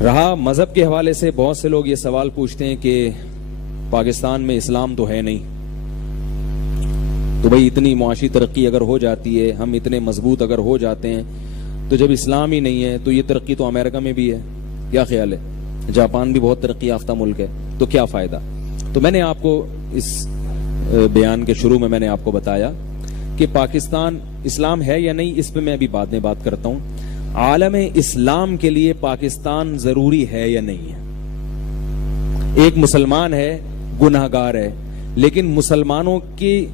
رہا مذہب کے حوالے سے بہت سے لوگ یہ سوال پوچھتے ہیں کہ پاکستان میں اسلام تو ہے نہیں، تو بھئی اتنی معاشی ترقی اگر ہو جاتی ہے، ہم اتنے مضبوط اگر ہو جاتے ہیں، تو جب اسلام ہی نہیں ہے تو یہ ترقی تو امریکہ میں بھی ہے، کیا خیال ہے؟ جاپان بھی بہت ترقی یافتہ ملک ہے، تو کیا فائدہ؟ تو میں نے آپ کو اس بیان کے شروع میں نے آپ کو بتایا کہ پاکستان اسلام ہے یا نہیں، اس پہ میں ابھی بعد میں بات کرتا ہوں۔ عالم اسلام کے لیے پاکستان ضروری ہے یا نہیں ہے؟ ایک مسلمان ہے، گناہگار ہے، لیکن مسلمانوں کی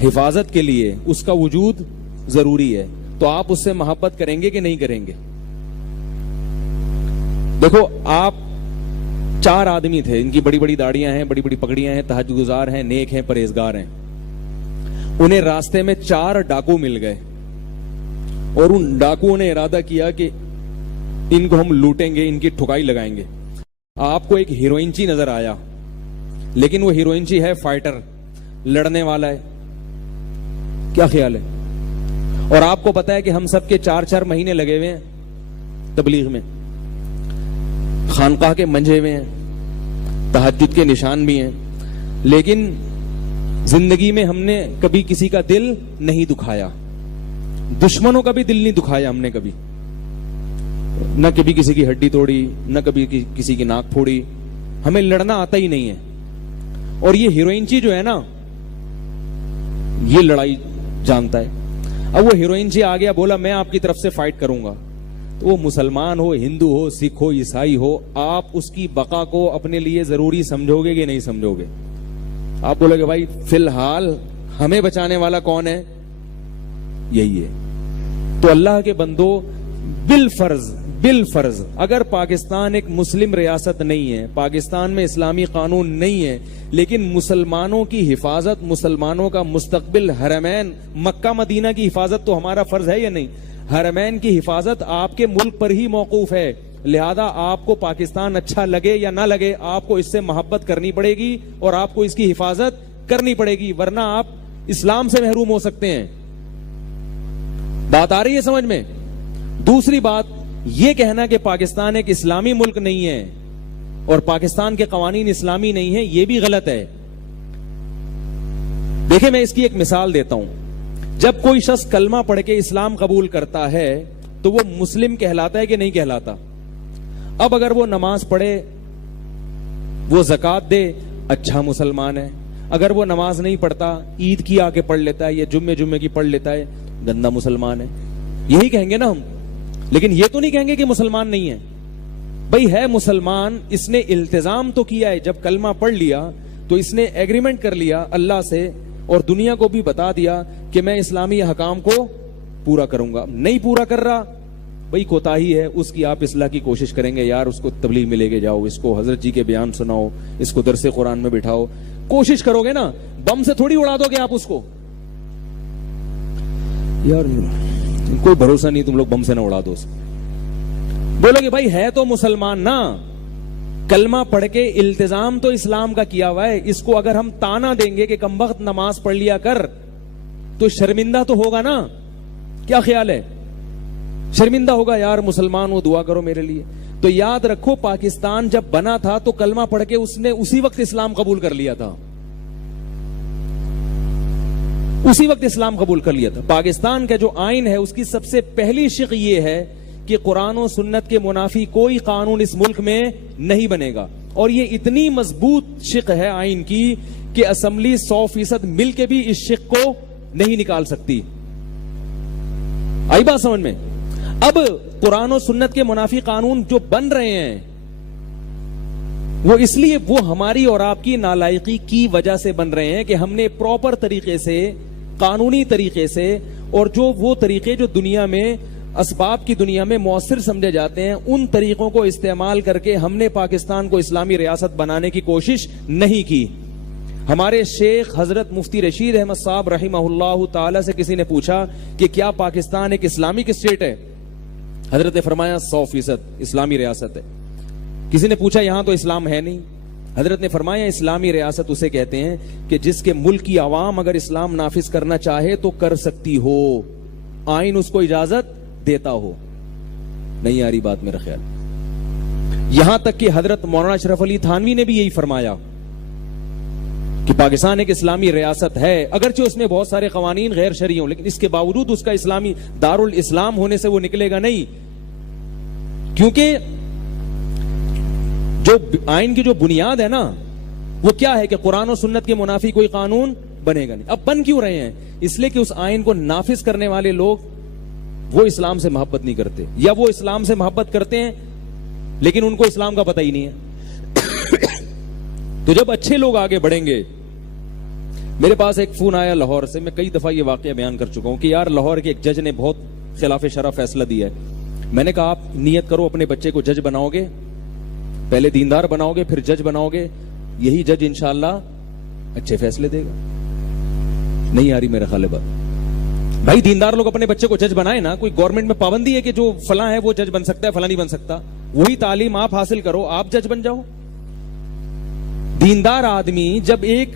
حفاظت کے لیے اس کا وجود ضروری ہے، تو آپ اس سے محبت کریں گے کہ نہیں کریں گے؟ دیکھو، آپ 4 آدمی تھے، ان کی بڑی بڑی داڑیاں ہیں، بڑی بڑی پگڑیاں ہیں، تہجد گزار ہیں، نیک ہیں، پرہیزگار ہیں۔ انہیں راستے میں 4 ڈاکو مل گئے اور ان ڈاکوؤں نے ارادہ کیا کہ ان کو ہم لوٹیں گے، ان کی ٹھکائی لگائیں گے۔ آپ کو ایک ہیروئنچی نظر آیا، لیکن وہ ہیروئنچی ہے فائٹر، لڑنے والا ہے، کیا خیال ہے؟ اور آپ کو پتا ہے کہ ہم سب کے 4 مہینے لگے ہوئے ہیں تبلیغ میں، خانقاہ کے منجے ہوئے ہیں، تہجد کے نشان بھی ہیں، لیکن زندگی میں ہم نے کبھی کسی کا دل نہیں دکھایا، دشمنوں کا بھی دل نہیں دکھایا ہم نے کبھی، نہ کبھی کسی کی ہڈی توڑی، نہ کبھی کسی کی ناک پھوڑی، ہمیں لڑنا آتا ہی نہیں ہے۔ اور یہ ہیروئنچی جو ہے نا، یہ لڑائی جانتا ہے۔ اب وہ ہیروئنچی آ گیا، بولا میں آپ کی طرف سے فائٹ کروں گا، تو وہ مسلمان ہو، ہندو ہو، سکھ ہو، عیسائی ہو، آپ اس کی بقا کو اپنے لیے ضروری سمجھو گے کہ نہیں سمجھو گے؟ آپ بولے کہ بھائی فی الحال ہمیں بچانے والا کون ہے؟ یہی ہے۔ تو اللہ کے بندو، بالفرض اگر پاکستان ایک مسلم ریاست نہیں ہے، پاکستان میں اسلامی قانون نہیں ہے، لیکن مسلمانوں کی حفاظت، مسلمانوں کا مستقبل، حرمین مکہ مدینہ کی حفاظت تو ہمارا فرض ہے یا نہیں؟ حرمین کی حفاظت آپ کے ملک پر ہی موقوف ہے، لہذا آپ کو پاکستان اچھا لگے یا نہ لگے، آپ کو اس سے محبت کرنی پڑے گی اور آپ کو اس کی حفاظت کرنی پڑے گی، ورنہ آپ اسلام سے محروم ہو سکتے ہیں۔ بات آ رہی ہے سمجھ میں؟ دوسری بات، یہ کہنا کہ پاکستان ایک اسلامی ملک نہیں ہے اور پاکستان کے قوانین اسلامی نہیں ہیں، یہ بھی غلط ہے۔ دیکھیں، میں اس کی ایک مثال دیتا ہوں۔ جب کوئی شخص کلمہ پڑھ کے اسلام قبول کرتا ہے تو وہ مسلم کہلاتا ہے کہ نہیں کہلاتا؟ اب اگر وہ نماز پڑھے، وہ زکوٰۃ دے، اچھا مسلمان ہے۔ اگر وہ نماز نہیں پڑھتا، عید کی آ کے پڑھ لیتا ہے یا جمعے کی پڑھ لیتا ہے، گندا مسلمان ہے، یہی کہیں گے نا ہم۔ لیکن یہ تو نہیں کہیں گے کہ مسلمان نہیں ہے۔ بھئی ہے مسلمان، اس نے التزام تو کیا ہے، جب کلمہ پڑھ لیا تو اس نے ایگریمنٹ کر لیا اللہ سے اور دنیا کو بھی بتا دیا کہ میں اسلامی احکام کو پورا کروں گا۔ نہیں پورا کر رہا، بھئی کوتاہی ہے، اس کی آپ اصلاح کی کوشش کریں گے، یار اس کو تبلیغ میں لے کے جاؤ، اس کو حضرت جی کے بیان سناؤ، اس کو درس قرآن میں بٹھاؤ، کوشش کرو گے نا، بم سے تھوڑی اڑا دو گے آپ اس کو۔ یار کوئی بھروسہ نہیں، تم لوگ بم سے نہ اڑا دو اس کو۔ بولو کہ بھائی ہے تو مسلمان نا، کلمہ پڑھ کے التزام تو اسلام کا کیا ہوا ہے، اس کو اگر ہم تانا دیں گے کہ کم وقت نماز پڑھ لیا کر تو شرمندہ تو ہوگا نا، کیا خیال ہے؟ شرمندہ ہوگا، یار مسلمان ہو، دعا کرو میرے لیے۔ تو یاد رکھو، پاکستان جب بنا تھا تو کلمہ پڑھ کے اس نے اسی وقت اسلام قبول کر لیا تھا، اسی وقت اسلام قبول کر لیا تھا۔ پاکستان کا جو آئین ہے، اس کی سب سے پہلی شق یہ ہے کہ قرآن و سنت کے منافی کوئی قانون اس ملک میں نہیں بنے گا، اور یہ اتنی مضبوط شق ہے آئین کی کہ اسمبلی 100% مل کے بھی اس شق کو نہیں نکال سکتی۔ آئی بات سمجھ میں؟ اب قرآن و سنت کے منافی قانون جو بن رہے ہیں، وہ اس لیے وہ ہماری اور آپ کی نالائقی کی وجہ سے بن رہے ہیں کہ ہم نے پراپر طریقے سے، قانونی طریقے سے، اور جو وہ طریقے جو دنیا میں، اسباب کی دنیا میں مؤثر سمجھے جاتے ہیں، ان طریقوں کو استعمال کر کے ہم نے پاکستان کو اسلامی ریاست بنانے کی کوشش نہیں کی۔ ہمارے شیخ حضرت مفتی رشید احمد صاحب رحمہ اللہ تعالی سے کسی نے پوچھا کہ کیا پاکستان ایک اسلامک اسٹیٹ ہے؟ حضرت نے فرمایا 100% اسلامی ریاست ہے۔ کسی نے پوچھا یہاں تو اسلام ہے نہیں؟ حضرت نے فرمایا اسلامی ریاست اسے کہتے ہیں کہ جس کے ملک کی عوام اگر اسلام نافذ کرنا چاہے تو کر سکتی ہو، آئین اس کو اجازت دیتا ہو۔ نہیں آ رہی بات میرا خیال؟ یہاں تک کہ حضرت مولانا اشرف علی تھانوی نے بھی یہی فرمایا کہ پاکستان ایک اسلامی ریاست ہے، اگرچہ اس میں بہت سارے قوانین غیر شرعی ہوں، لیکن اس کے باوجود اس کا اسلامی دارالاسلام ہونے سے وہ نکلے گا نہیں، کیونکہ جو آئین کی جو بنیاد ہے نا وہ کیا ہے کہ قرآن و سنت کے منافی کوئی قانون بنے گا نہیں۔ اب بن کیوں رہے ہیں؟ اس لیے کہ اس آئین کو نافذ کرنے والے لوگ وہ اسلام سے محبت نہیں کرتے، یا وہ اسلام سے محبت کرتے ہیں لیکن ان کو اسلام کا پتہ ہی نہیں ہے۔ تو جب اچھے لوگ آگے بڑھیں گے، میرے پاس ایک فون آیا لاہور سے، میں کئی دفعہ یہ واقعہ بیان کر چکا ہوں کہ یار لاہور کے ایک جج نے بہت خلاف شرع فیصلہ دیا ہے۔ میں نے کہا آپ نیت کرو اپنے بچے کو جج بناؤ گے، پہلے دیندار بناؤ گے پھر جج بناؤ گے، یہی جج انشاءاللہ اچھے فیصلے دے گا۔ نہیں آ رہی میرا خیال ہے بات؟ بھائی دیندار لوگ اپنے بچے کو جج بنائے نا، کوئی گورنمنٹ میں پابندی ہے کہ جو فلاں ہے وہ جج بن سکتا ہے فلاں نہیں بن سکتا؟ وہی تعلیم آپ حاصل کرو، آپ جج بن جاؤ۔ دیندار آدمی جب ایک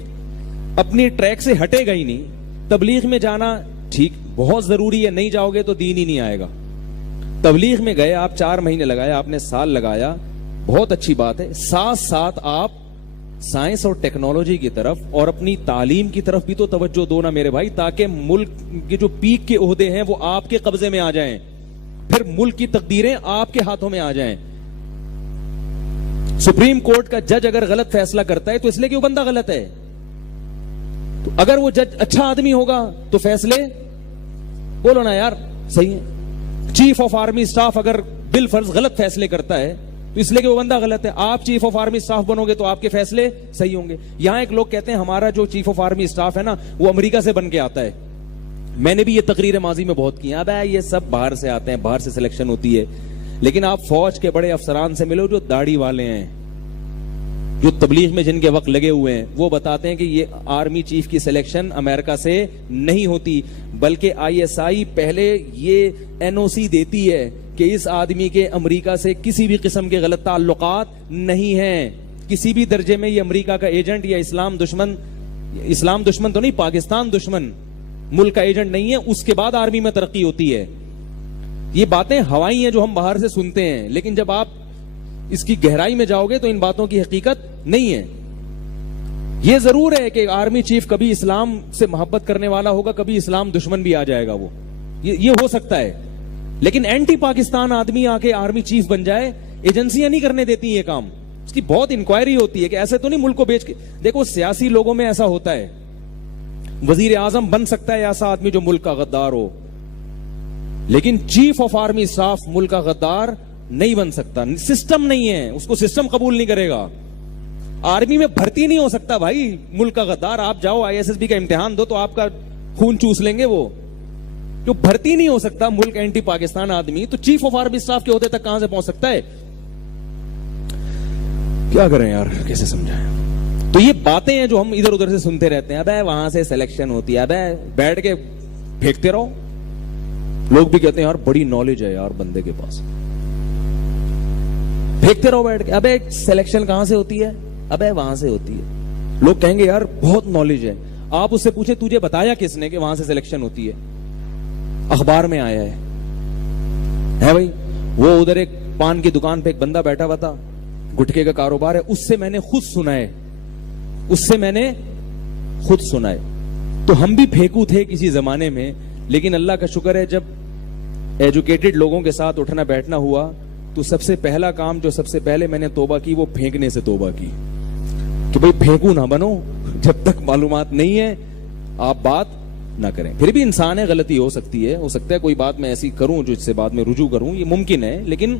اپنی ٹریک سے ہٹے گا ہی نہیں، تبلیغ میں جانا ٹھیک بہت ضروری ہے، نہیں جاؤ گے تو دین ہی نہیں آئے گا۔ تبلیغ میں گئے آپ 4 مہینے لگائے، آپ نے سال لگایا، بہت اچھی بات ہے، ساتھ ساتھ آپ سائنس اور ٹیکنالوجی کی طرف اور اپنی تعلیم کی طرف بھی تو توجہ دو نا میرے بھائی، تاکہ ملک کے جو پیک کے عہدے ہیں وہ آپ کے قبضے میں آ جائیں، پھر ملک کی تقدیریں آپ کے ہاتھوں میں آ جائیں۔ سپریم کورٹ کا جج اگر غلط فیصلہ کرتا ہے تو اس لیے کہ وہ بندہ غلط ہے، تو اگر وہ جج اچھا آدمی ہوگا تو فیصلے بولو نا یار صحیح ہے۔ چیف آف آرمی سٹاف اگر بالفرض غلط فیصلے کرتا ہے تو اس لیے کہ وہ بندہ غلط ہے، آپ چیف آف آرمی سٹاف بنو گے تو آپ کے فیصلے صحیح ہوں گے۔ یہاں ایک لوگ کہتے ہیں ہمارا جو چیف آف آرمی سٹاف ہے نا وہ امریکہ سے بن کے آتا ہے۔ میں نے بھی یہ تقریر ماضی میں بہت کی ہیں، اب یہ سب باہر سے آتے ہیں، باہر سے سلیکشن ہوتی ہے، لیکن آپ فوج کے بڑے افسران سے ملو جو داڑھی والے ہیں، جو تبلیغ میں جن کے وقت لگے ہوئے ہیں، وہ بتاتے ہیں کہ یہ آرمی چیف کی سلیکشن امریکہ سے نہیں ہوتی، بلکہ ISI پہلے یہ NOC دیتی ہے کہ اس آدمی کے امریکہ سے کسی بھی قسم کے غلط تعلقات نہیں ہیں، کسی بھی درجے میں یہ امریکہ کا ایجنٹ یا اسلام دشمن تو نہیں، پاکستان دشمن ملک کا ایجنٹ نہیں ہے، اس کے بعد آرمی میں ترقی ہوتی ہے۔ یہ باتیں ہوائی ہیں جو ہم باہر سے سنتے ہیں، لیکن جب آپ اس کی گہرائی میں جاؤ گے تو ان باتوں کی حقیقت نہیں ہے۔ یہ ضرور ہے کہ آرمی چیف کبھی اسلام سے محبت کرنے والا ہوگا، کبھی اسلام دشمن بھی آ جائے گا، وہ یہ ہو سکتا ہے، لیکن اینٹی پاکستان آدمی آ کے آرمی چیف بن جائے، ایجنسیاں نہیں کرنے دیتی یہ کام، اس کی بہت انکوائری ہوتی ہے کہ ایسے تو نہیں ملک کو بیچ کے۔ دیکھو سیاسی لوگوں میں ایسا ہوتا ہے، وزیر اعظم بن سکتا ہے ایسا آدمی جو ملک کا غدار ہو، لیکن چیف آف آرمی اسٹاف ملک کا غدار نہیں بن سکتا، سسٹم نہیں ہے، اس کو سسٹم قبول نہیں کرے گا۔ آرمی میں بھرتی نہیں ہو سکتا بھائی ملک کا غدار، آپ جاؤ ISSB کا امتحان دو تو آپ کا خون چوس لیں گے وہ، جو بھرتی نہیں ہو سکتا ملک اینٹی پاکستان آدمی، تو چیف آف آرمی اسٹاف کے عہدے تک کہاں سے پہنچ سکتا ہے؟ کیا کریں یار، کیسے سمجھائیں؟ تو یہ باتیں ہیں جو ہم ادھر ادھر سے سنتے رہتے ہیں، ابے وہاں سے سلیکشن ہوتی ہے، ابے بیٹھ کے پھینکتے رہو۔ لوگ بھی کہتے ہیں یار بڑی نالج ہے یار بندے کے پاس، پھینکتے رہو بیٹھ کے، ابے سلیکشن کہاں سے ہوتی ہے؟ ابے وہاں سے ہوتی ہے۔ لوگ کہیں گے یار بہت نالج ہے، آپ اس سے پوچھیں تجھے بتایا کس نے کہ وہاں سے سلیکشن ہوتی ہے؟ اخبار میں آیا ہے بھائی، وہ ادھر ایک پان کی دکان پہ ایک بندہ بیٹھا ہوا تھا، گٹکے کا کاروبار ہے، اس سے میں نے خود سنا ہے، تو ہم بھی پھینکو تھے کسی زمانے میں، لیکن اللہ کا شکر ہے جب ایجوکیٹڈ لوگوں کے ساتھ اٹھنا بیٹھنا ہوا تو سب سے پہلا کام جو سب سے پہلے میں نے توبہ کی وہ پھینکنے سے توبہ کی، کہ بھائی پھینکو نہ بنو، جب تک معلومات نہیں ہے آپ بات نہ کریں۔ پھر بھی انسان ہے، غلطی ہو سکتی ہے، ہو سکتا ہے کوئی بات میں ایسی کروں جو اس سے بعد میں رجوع کروں، یہ ممکن ہے، لیکن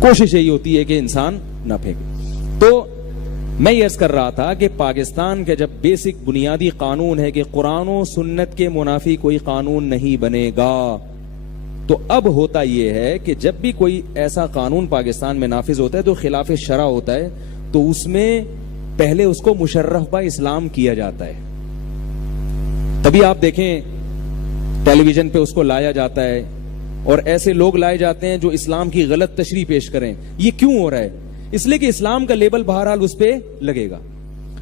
کوشش یہی ہوتی ہے کہ انسان نہ پھینکے۔ تو میں یہ عرض کر رہا تھا کہ پاکستان کا جب بیسک بنیادی قانون ہے کہ قرآن و سنت کے منافی کوئی قانون نہیں بنے گا، تو اب ہوتا یہ ہے کہ جب بھی کوئی ایسا قانون پاکستان میں نافذ ہوتا ہے تو خلاف شرع ہوتا ہے، تو اس میں پہلے اس کو مشرف با اسلام کیا جاتا ہے، تبھی آپ دیکھیں ٹیلی ویژن پہ اس کو لایا جاتا ہے، اور ایسے لوگ لائے جاتے ہیں جو اسلام کی غلط تشریح پیش کریں۔ یہ کیوں ہو رہا ہے؟ اس لیے کہ اسلام کا لیبل بہرحال اس پہ لگے گا۔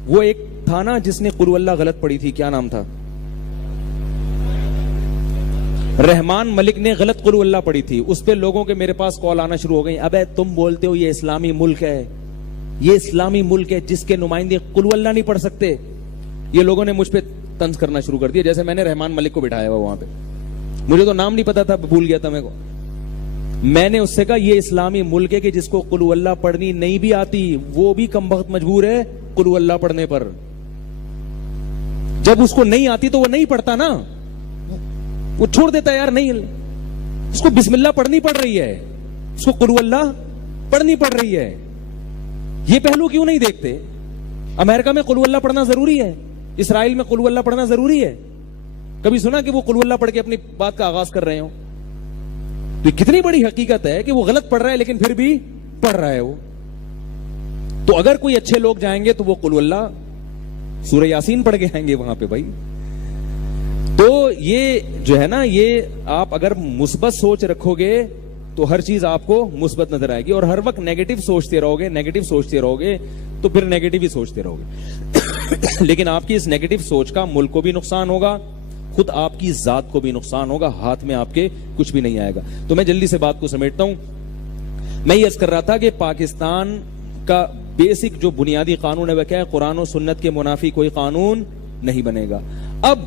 وہ ایک تھا نا جس نے قل اللہ غلط پڑھی تھی، کیا نام تھا؟ رحمان ملک نے غلط قل اللہ پڑھی تھی, اس پہ لوگوں کے میرے پاس کال آنا شروع ہو گئی, ابے تم بولتے ہو یہ اسلامی ملک ہے, یہ اسلامی ملک ہے جس کے نمائندے قل اللہ نہیں پڑھ سکتے. یہ لوگوں نے مجھ پہ طنز کرنا شروع کر دیا, جیسے میں نے رحمان ملک کو بٹھایا ہوا وہاں پہ. مجھے تو نام نہیں پتا تھا, بھول گیا تھا میرے کو. میں نے اس سے کہا یہ اسلامی ملک ہے کہ جس کو قل اللہ پڑھنی نہیں بھی آتی وہ بھی کمبخت مجبور ہے قل اللہ پڑھنے پر. جب اس کو نہیں آتی تو وہ نہیں پڑھتا نا, وہ چھوڑ دیتا ہے, یار نہیں, اس کو بسم اللہ پڑھنی پڑ رہی ہے, اس کو قل اللہ پڑھنی پڑ رہی ہے. یہ پہلو کیوں نہیں دیکھتے؟ امریکہ میں قل اللہ پڑھنا ضروری ہے, اسرائیل میں قل اللہ پڑھنا ضروری ہے. کبھی سنا کہ وہ قل اللہ پڑھ کے اپنی بات کا آغاز کر رہے ہوں؟ تو کتنی بڑی حقیقت ہے کہ وہ غلط پڑھ رہا ہے لیکن پھر بھی پڑھ رہا ہے وہ. تو اگر کوئی اچھے لوگ جائیں گے تو وہ قل اللہ سورہ یاسین پڑھ کے آئیں گے وہاں پہ بھائی. تو یہ جو ہے نا, یہ آپ اگر مثبت سوچ رکھو گے تو ہر چیز آپ کو مثبت نظر آئے گی, اور ہر وقت نیگیٹو سوچتے رہو گے تو پھر نیگیٹو ہی سوچتے رہو گے. لیکن آپ کی اس نیگیٹو سوچ کا ملک کو بھی نقصان ہوگا, خود آپ کی ذات کو بھی نقصان ہوگا, ہاتھ میں آپ کے کچھ بھی نہیں آئے گا. تو میں جلدی سے بات کو سمیٹتا ہوں. میں یہ عرض کر رہا تھا کہ پاکستان کا بیسک جو بنیادی قانون ہے وہ کیا ہے؟ قرآن و سنت کے منافی کوئی قانون نہیں بنے گا. اب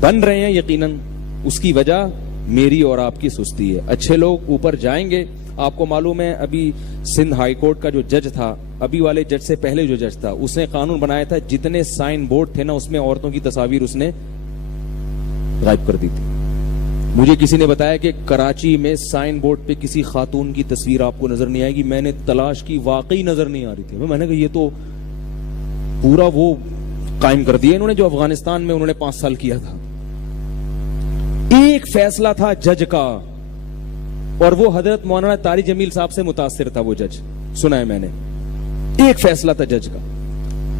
بن رہے ہیں یقیناً, اس کی وجہ میری اور آپ کی سستی ہے. اچھے لوگ اوپر جائیں گے. آپ کو معلوم ہے ابھی سندھ ہائی کورٹ کا جو جج تھا, ابھی والے جج سے پہلے جو جج تھا, اس نے قانون بنایا تھا جتنے سائن بورڈ تھے نا اس میں عورتوں کی تصاویر اس نے غائب کر دی تھی. مجھے کسی نے بتایا کہ کراچی میں سائن بورڈ پہ کسی خاتون کی تصویر آپ کو نظر نہیں آئے گی. میں نے تلاش کی, واقعی نظر نہیں آ رہی تھی. میں نے کہا یہ تو پورا وہ قائم کر دیا انہوں نے جو افغانستان میں انہوں نے 5 سال کیا تھا. ایک فیصلہ تھا جج کا, اور وہ حضرت مولانا طارق جمیل صاحب سے متاثر تھا وہ جج, سنا ہے میں نے. ایک فیصلہ تھا جج کا.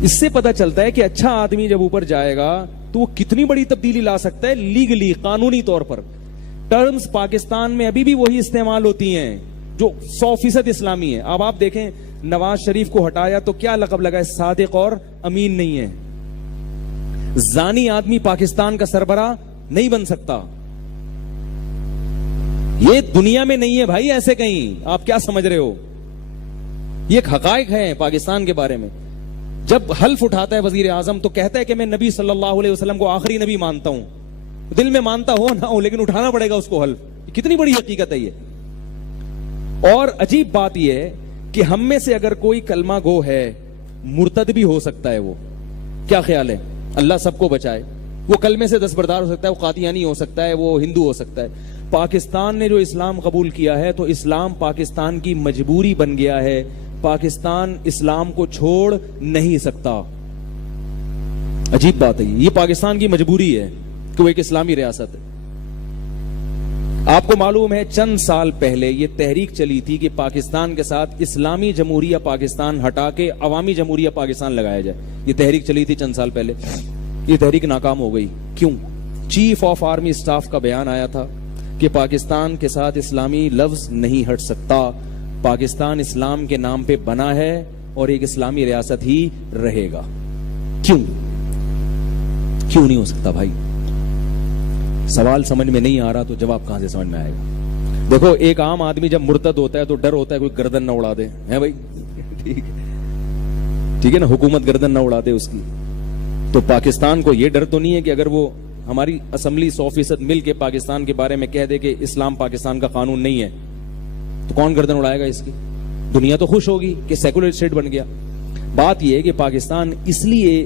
اس سے پتا چلتا ہے کہ اچھا آدمی جب اوپر جائے گا تو وہ کتنی بڑی تبدیلی لا سکتا ہے لیگلی, قانونی طور پر. ٹرمز پاکستان میں ابھی بھی وہی استعمال ہوتی ہیں جو 100% اسلامی ہے. اب آپ دیکھیں نواز شریف کو ہٹایا تو کیا لقب لگا ہے؟ صادق اور امین نہیں ہے. زانی آدمی پاکستان کا سربراہ نہیں بن سکتا. یہ دنیا میں نہیں ہے بھائی ایسے کہیں. آپ کیا سمجھ رہے ہو؟ یہ ایک حقائق ہے پاکستان کے بارے میں. جب حلف اٹھاتا ہے وزیر اعظم تو کہتا ہے کہ میں نبی صلی اللہ علیہ وسلم کو آخری نبی مانتا ہوں. دل میں مانتا ہو نہ ہو لیکن اٹھانا پڑے گا اس کو حلف. کتنی بڑی حقیقت ہے یہ. اور عجیب بات یہ ہے کہ ہم میں سے اگر کوئی کلمہ گو ہے مرتد بھی ہو سکتا ہے. وہ کیا خیال ہے؟ اللہ سب کو بچائے. وہ کلمے سے دستبردار ہو سکتا ہے, وہ قادیانی ہو سکتا ہے, وہ ہندو ہو سکتا ہے. پاکستان نے جو اسلام قبول کیا ہے تو اسلام پاکستان کی مجبوری بن گیا ہے. پاکستان اسلام کو چھوڑ نہیں سکتا. عجیب بات ہے یہ پاکستان کی مجبوری ہے کہ وہ ایک اسلامی ریاست ہے. آپ کو معلوم ہے چند سال پہلے یہ تحریک چلی تھی کہ پاکستان کے ساتھ اسلامی جمہوریہ پاکستان ہٹا کے عوامی جمہوریہ پاکستان لگایا جائے. یہ تحریک چلی تھی چند سال پہلے. یہ تحریک ناکام ہو گئی. کیوں؟ چیف آف آرمی اسٹاف کا بیان آیا تھا کہ پاکستان کے ساتھ اسلامی لفظ نہیں ہٹ سکتا. پاکستان اسلام کے نام پہ بنا ہے اور ایک اسلامی ریاست ہی رہے گا. کیوں نہیں ہو سکتا بھائی؟ سوال سمجھ میں نہیں آ رہا تو جواب کہاں سے سمجھ میں آئے گا؟ دیکھو ایک عام آدمی جب مرتد ہوتا ہے تو ڈر ہوتا ہے کوئی گردن نہ اڑا دے, ہے بھائی؟ ٹھیک ہے نا, حکومت گردن نہ اڑا دے اس کی. تو پاکستان کو یہ ڈر تو نہیں ہے کہ اگر وہ ہماری اسمبلی 100% مل کے پاکستان کے بارے میں کہہ دے کہ اسلام پاکستان کا قانون نہیں ہے تو کون گردن اڑائے گا اس کی؟ دنیا تو خوش ہوگی کہ سیکولر اسٹیٹ بن گیا. بات یہ ہے کہ پاکستان اس لیے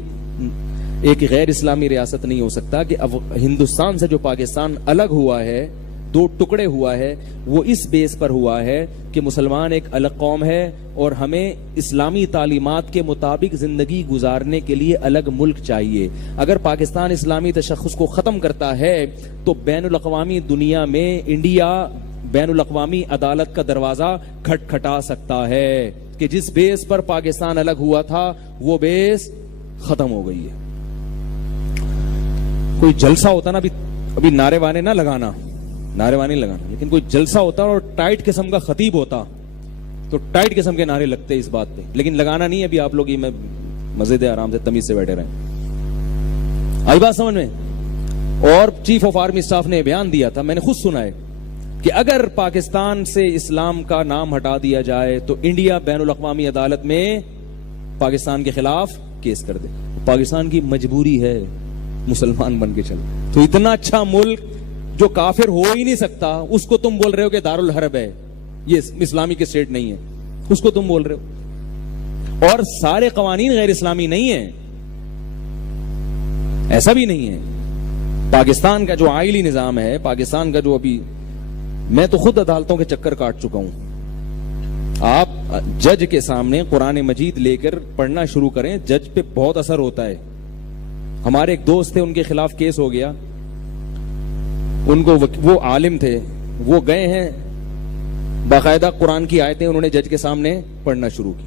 ایک غیر اسلامی ریاست نہیں ہو سکتا کہ اب ہندوستان سے جو پاکستان الگ ہوا ہے, 2 ٹکڑے ہوا ہے, وہ اس بیس پر ہوا ہے کہ مسلمان ایک الگ قوم ہے اور ہمیں اسلامی تعلیمات کے مطابق زندگی گزارنے کے لیے الگ ملک چاہیے. اگر پاکستان اسلامی تشخص کو ختم کرتا ہے تو بین الاقوامی دنیا میں انڈیا بین الاقوامی عدالت کا دروازہ کھٹکھٹا سکتا ہے کہ جس بیس پر پاکستان الگ ہوا تھا وہ بیس ختم ہو گئی ہے. کوئی جلسہ ہوتا نا, ابھی نعرے وانے نہ لگانا, لیکن کوئی جلسہ ہوتا اور ٹائٹ قسم کا خطیب ہوتا تو ٹائٹ قسم کے نعرے لگتے اس بات پہ, لیکن لگانا نہیں. ابھی آپ لوگ میں مزے دے آرام سے تمیز سے بیٹھے رہیں. آئی بات سمجھ میں؟ اور چیف آف آرمی اسٹاف نے بیان دیا تھا, میں نے خود سنا ہے, کہ اگر پاکستان سے اسلام کا نام ہٹا دیا جائے تو انڈیا بین الاقوامی عدالت میں پاکستان کے خلاف کیس کر دے. پاکستان کی مجبوری ہے مسلمان بن کے چل. تو اتنا اچھا ملک جو کافر ہو ہی نہیں سکتا, اس کو تم بول رہے ہو کہ دارالحرب ہے, یہ اسلامی کے اسٹیٹ نہیں ہے, اس کو تم بول رہے ہو. اور سارے قوانین غیر اسلامی نہیں ہیں, ایسا بھی نہیں ہے. پاکستان کا جو آئلی نظام ہے, پاکستان کا جو ابھی, میں تو خود عدالتوں کے چکر کاٹ چکا ہوں. آپ جج کے سامنے قرآن مجید لے کر پڑھنا شروع کریں, جج پہ بہت اثر ہوتا ہے. ہمارے ایک دوست تھے, ان کے خلاف کیس ہو گیا, ان کو وہ عالم تھے, وہ گئے ہیں باقاعدہ قرآن کی آیتیں انہوں نے جج کے سامنے پڑھنا شروع کی.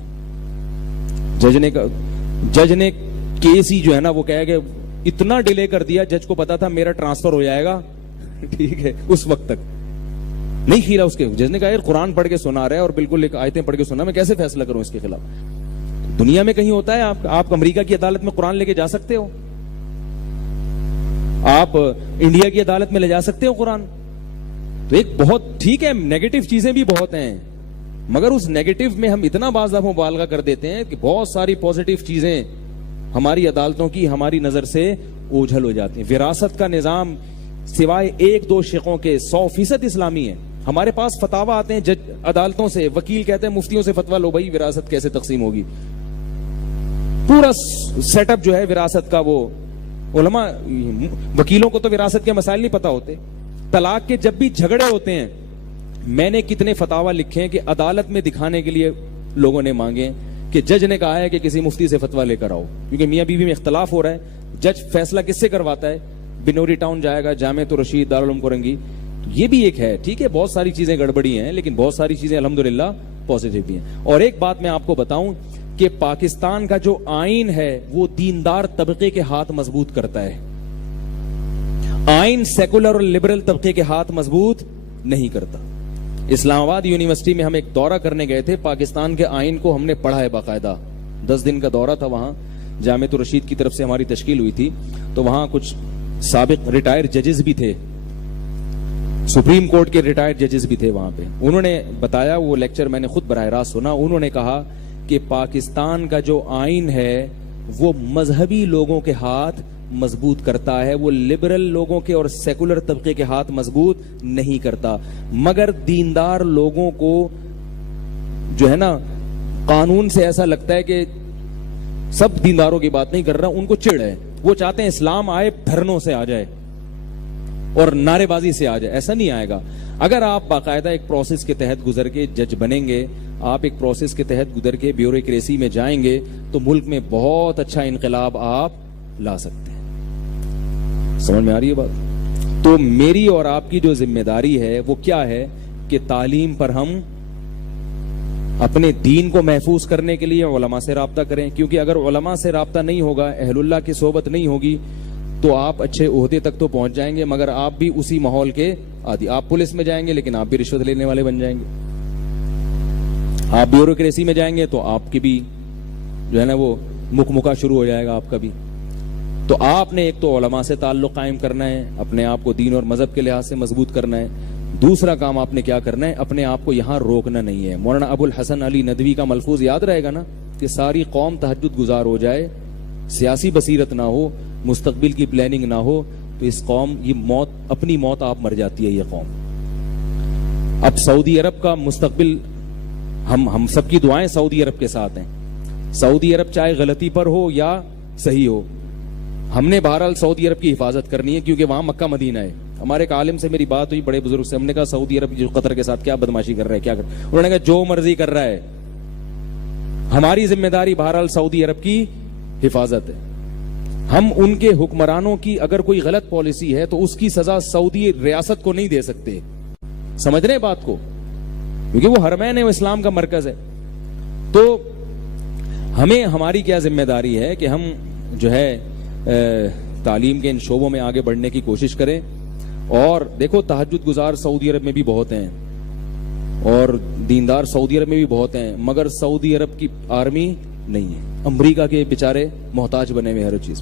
جج نے کیس ہی جو ہے نا وہ کہا کہ اتنا ڈیلے کر دیا, جج کو پتا تھا میرا ٹرانسفر ہو جائے گا, ٹھیک ہے, اس وقت تک نہیں کھیلا اس کے. جج نے کہا یار قرآن پڑھ کے سنا رہا ہے اور بالکل ایک آیتیں پڑھ کے سنا, میں کیسے فیصلہ کروں اس کے خلاف. دنیا میں کہیں ہوتا ہے آپ امریکہ کی عدالت میں قرآن لے کے جا سکتے ہو, آپ انڈیا کی عدالت میں لے جا سکتے ہو قرآن. تو ایک بہت ٹھیک ہے, نیگیٹو چیزیں بھی بہت ہیں, مگر اس نیگیٹو میں ہم اتنا بعض دفعہ مبالغہ کر دیتے ہیں کہ بہت ساری پازیٹیو چیزیں ہماری عدالتوں کی ہماری نظر سے اوجھل ہو جاتی ہیں. وراثت کا نظام سوائے ایک دو شقوں کے 100% اسلامی ہے. ہمارے پاس فتاوا آتے ہیں جج عدالتوں سے, وکیل کہتے ہیں مفتیوں سے فتوا لو بھائی وراثت کیسے تقسیم ہوگی. پورا سیٹ اپ جو ہے وراثت کا, وہ علماء وکیلوں کو تو وراثت کے مسائل نہیں پتا ہوتے. طلاق کے جب بھی جھگڑے ہوتے ہیں, میں نے کتنے فتاوا لکھے ہیں کہ عدالت میں دکھانے کے لیے لوگوں نے مانگے کہ جج نے کہا ہے کہ کسی مفتی سے فتوا لے کر آؤ, کیونکہ میاں بیوی میں اختلاف ہو رہا ہے. جج فیصلہ کس سے کرواتا ہے؟ بنوری ٹاؤن جائے گا, جامعۃ الرشید, دارالعلوم کورنگی. یہ بھی ایک ہے, ٹھیک ہے, بہت ساری چیزیں گڑبڑی ہیں, لیکن بہت ساری چیزیں الحمدللہ پازیٹیو بھی ہیں. اور ایک بات میں آپ کو بتاؤں کہ پاکستان کا جو آئین ہے وہ دیندار طبقے کے ہاتھ مضبوط کرتا ہے. آئین سیکولر اور لبرل طبقے کے ہاتھ مضبوط نہیں کرتا. اسلام آباد یونیورسٹی میں ہم ایک دورہ کرنے گئے تھے, پاکستان کے آئین کو ہم نے پڑھا ہے باقاعدہ. 10 دن کا دورہ تھا, وہاں جامعۃ الرشید کی طرف سے ہماری تشکیل ہوئی تھی. تو وہاں کچھ سابق ریٹائر ججز بھی تھے, سپریم کورٹ کے ریٹائرڈ ججز بھی تھے وہاں پہ. انہوں نے بتایا, وہ لیکچر میں نے خود براہ راست سنا, انہوں نے کہا کہ پاکستان کا جو آئین ہے وہ مذہبی لوگوں کے ہاتھ مضبوط کرتا ہے, وہ لبرل لوگوں کے اور سیکولر طبقے کے ہاتھ مضبوط نہیں کرتا. مگر دیندار لوگوں کو جو ہے نا قانون سے ایسا لگتا ہے کہ سب دینداروں کی بات نہیں کر رہا, ان کو چڑ ہے, وہ چاہتے ہیں اسلام آئے دھرنوں سے آ جائے اور نعرے بازی سے آ جائے. ایسا نہیں آئے گا. اگر آپ باقاعدہ ایک پروسیس کے تحت گزر کے جج بنیں گے, آپ ایک پروسیس کے تحت گزر کے بیوروکریسی میں جائیں گے, تو ملک میں بہت اچھا انقلاب آپ لا سکتے ہیں. سمجھ میں آ رہی ہے بات؟ تو میری اور آپ کی جو ذمہ داری ہے وہ کیا ہے کہ تعلیم پر ہم اپنے دین کو محفوظ کرنے کے لیے علماء سے رابطہ کریں, کیونکہ اگر علماء سے رابطہ نہیں ہوگا, اہل اللہ کی صحبت نہیں ہوگی, تو آپ اچھے عہدے تک تو پہنچ جائیں گے, مگر آپ بھی اسی ماحول کے عادی. آپ پولیس میں جائیں گے لیکن آپ بھی رشوت لینے والے بن جائیں گے. آپ بیوروکریسی میں جائیں گے تو آپ کی بھی جو ہے نا وہ مکمکا شروع ہو جائے گا آپ کا بھی. تو آپ نے ایک تو علماء سے تعلق قائم کرنا ہے, اپنے آپ کو دین اور مذہب کے لحاظ سے مضبوط کرنا ہے. دوسرا کام آپ نے کیا کرنا ہے, اپنے آپ کو یہاں روکنا نہیں ہے. مولانا ابو الحسن علی ندوی کا ملفوظ یاد رہے گا نا, کہ ساری قوم تہجد گزار ہو جائے, سیاسی بصیرت نہ ہو, مستقبل کی پلاننگ نہ ہو, تو اس قوم یہ موت, اپنی موت آپ مر جاتی ہے یہ قوم. اب سعودی عرب کا مستقبل, ہم سب کی دعائیں سعودی عرب کے ساتھ ہیں. سعودی عرب چاہے غلطی پر ہو یا صحیح ہو, ہم نے بہرحال سعودی عرب کی حفاظت کرنی ہے, کیونکہ وہاں مکہ مدینہ ہے. ہمارے ایک عالم سے میری بات ہوئی, بڑے بزرگ سے, ہم نے کہا سعودی عرب جو قطر کے ساتھ کیا بدماشی کر رہا ہے, کیا کر, انہوں نے کہا جو مرضی کر رہا ہے, ہماری ذمہ داری بہرحال سعودی عرب کی حفاظت ہے. ہم ان کے حکمرانوں کی اگر کوئی غلط پالیسی ہے تو اس کی سزا سعودی ریاست کو نہیں دے سکتے. سمجھ رہے بات کو, کیونکہ وہ حرمین ہے, وہ اسلام کا مرکز ہے. تو ہمیں ہماری کیا ذمہ داری ہے کہ ہم جو ہے تعلیم کے ان شعبوں میں آگے بڑھنے کی کوشش کریں. اور دیکھو تہجد گزار سعودی عرب میں بھی بہت ہیں اور دیندار سعودی عرب میں بھی بہت ہیں, مگر سعودی عرب کی آرمی نہیں ہے. امریکہ کے بیچارے محتاج بنے ہوئے ہر چیز.